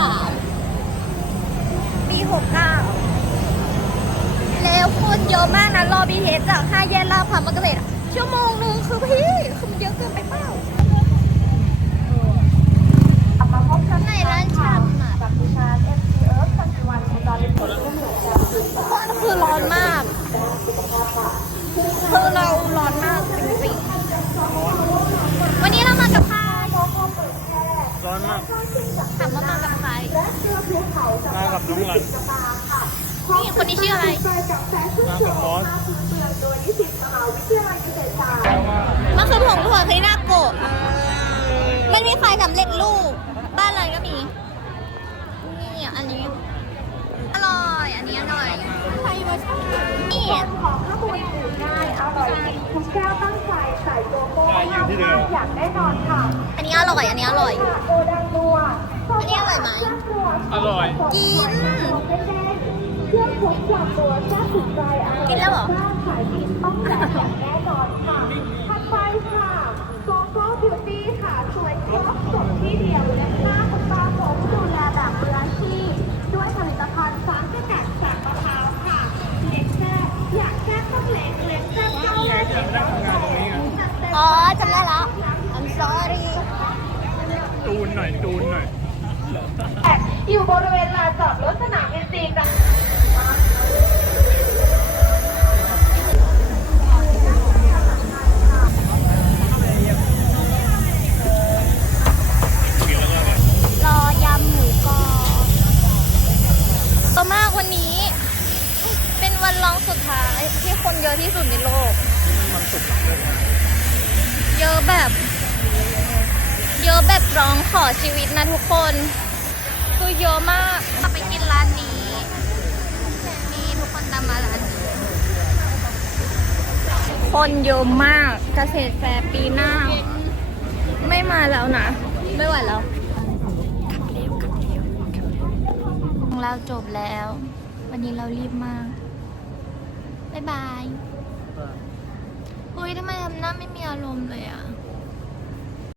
สามปีหกเก้าแล้วคนเยอะมากนะรอบีเทสจากห้าแยกลาดพร้าวมอเกษตรอะชั่วโมงหนึงคือพี่คือมันเยอะเกินไปเปล่าไหนร้านชำอะคือร้อนมากคือเราร้อนมากจริงๆวันนี้เรามากับใครร้อนมากถามว่ามากับใคร มากับน้องรันนี่คนนี้ชื่ออะไร มากับมอสมันคือผงถั่วคลีนาโกะมันมีไฟสำเร็จรูป บ้านเราก็มี นี่อันนี้ อร่อย อันนี้อร่อยใครมาชอบนี่ของข้าวบนดื่มง่ายอร่อยจริงทุกแก้วตั้งใจใส่โกโก้มาอยู่ที่เดิมอย่างแน่นอนค่ะ อันนี้อร่อย อันนี้อร่อยค่ะโกดังนัว อันนี้อร่อยไหมอร่อย กินเครื่องพกความตัวแซ่บถึงใจอร่อยกินแล้วเหรอจ้าขายดีต้องแซ่บอย่างแน่นอนค่ะถัดไปค่ะโกโก้บิวตี้ค่ะ สวยครบจบที่เดียวและหน้าคุณตาผมดูแลแบบมืออาชีพด้วยผลิตภัณฑ์สารสกัดจากมะพร้าวค่ะเล็กแซ่บอยากแซ่บต้องเล็กเล็กแซ่บเข้าแรกเล็กแซ่บเข้าแรกอ๋อจำได้แล้ว I'm sorry ตูนหน่อยตูนหน่อย อยู่บริเวณลานจอดรถสนามบินจีนกันรอยำหมูกรอบต่อมากวันนี้ เป็นวันรองสุดท้ายที่คนเยอะที่สุดในโลกเย เยอะแบบร้องขอชีวิตนะทุกคน คือเยอะมากเราไปกินร้านนี้ นี่ทุกคนตามมาร้านนี้คนเยอะมากเกษตรแฟร์ปีหน้า ไม่มาแล้วนะ ไม่ไหวแล้วของเราจบแล้ว วันนี้เรารีบมากบ๊ายบายเฮ้ยทำไมทำหน้าไม่มีอารมณ์เลยอะ